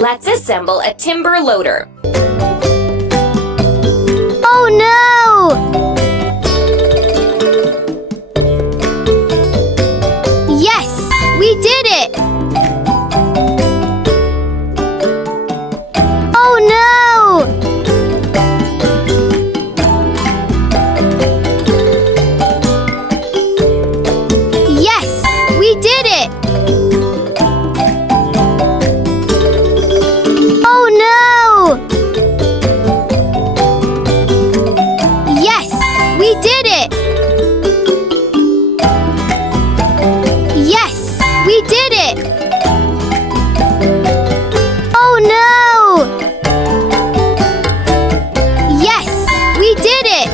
Let's assemble a timber loader. Oh no! Yes, we did it! Oh no! Yes, we did it! Oh no! Yes, we did it! Yes, we did it! Oh no! Yes, we did it!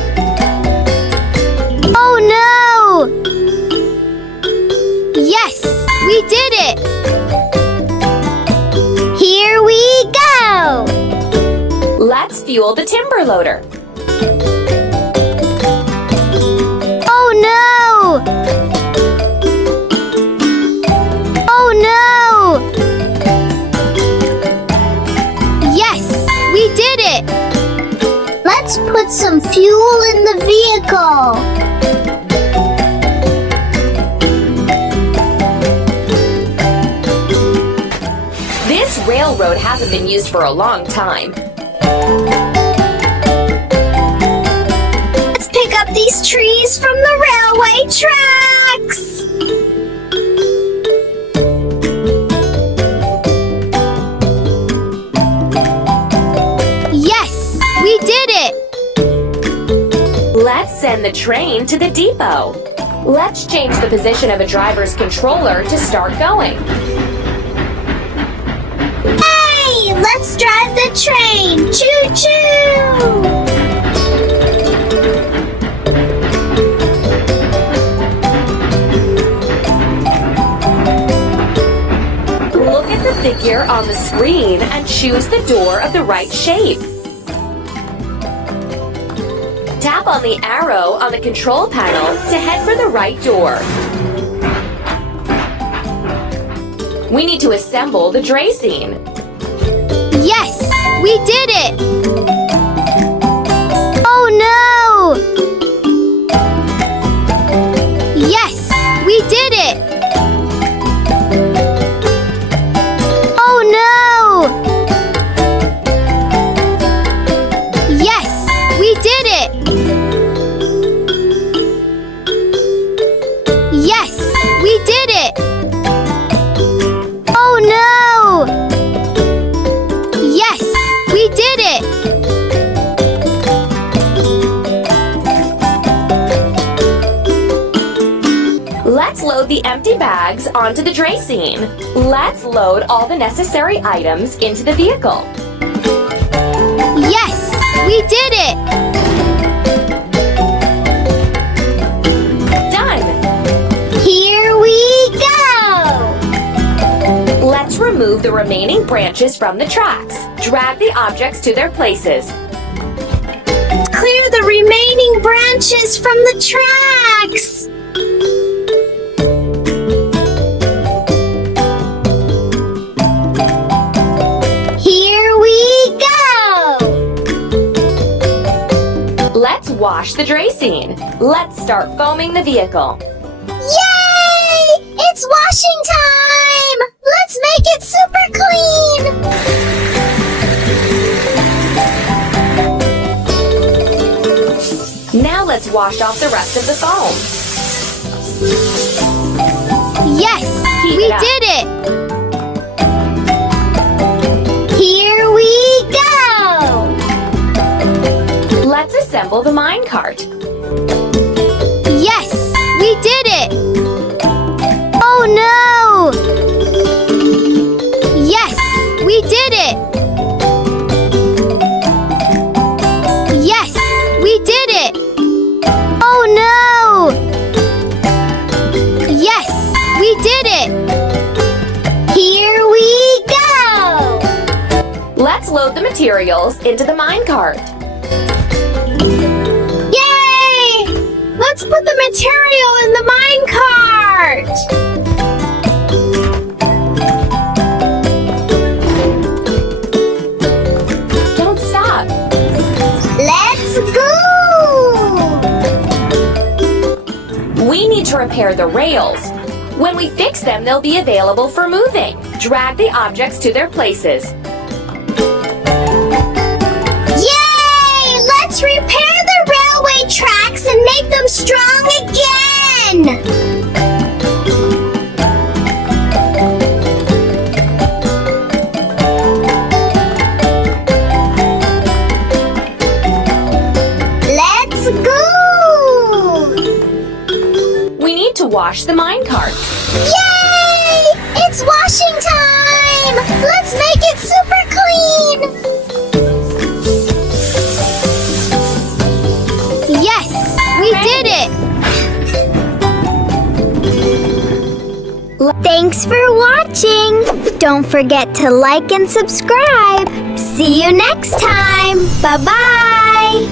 Oh no! Yes, we did it! Here we go! Let's fuel the timber loader. Oh no! Oh no! Yes, we did it! Let's put some fuel in the vehicle. This railroad hasn't been used for a long time. Let's pick up these trees from the railway tracks. Yes, we did it! Let's send the train to the depot. Let's change the position of a driver's controller to start going. Hey, let's drive the train! Choo-choo! Look at the figure on the screen and choose the door of the right shape. Tap on the arrow on the control panel to head for the right door. We need to assemble the dray scene. Yes, we did it! Oh no! Yes, we did it! Oh no! Yes, we did it! Yes, we did it! Oh no! Yes, we did it! Let's load the empty bags onto the dray scene. Let's load all the necessary items into the vehicle. Yes, we did it! Done! Here we go! Let's remove the remaining branches from the tracks. Drag the objects to their places. Clear the remaining branches from the tracks! Here we go! Let's wash the dray scene. Let's start foaming the vehicle. Yay! It's washing time! Let's make it super clean! Now let's wash off the rest of the foam. Yes, Heat we it up. did it! Here we go! Let's assemble the minecart. Yes, we did it! Oh no! Yes, we did it! Yes, we did it! Oh no! Yes, we did it! Here we go! Let's load the materials into the minecart. Yay! Let's put the material in the minecart! to repair the rails. When we fix them, they'll be available for moving. Drag the objects to their places. Yay! Let's repair the railway tracks and make them strong again! Let's go! We need to wash the minecart. Yay! It's washing time! Let's make it super clean! Yes! We did it! Thanks for watching! Don't forget to like and subscribe! See you next time! Bye-bye!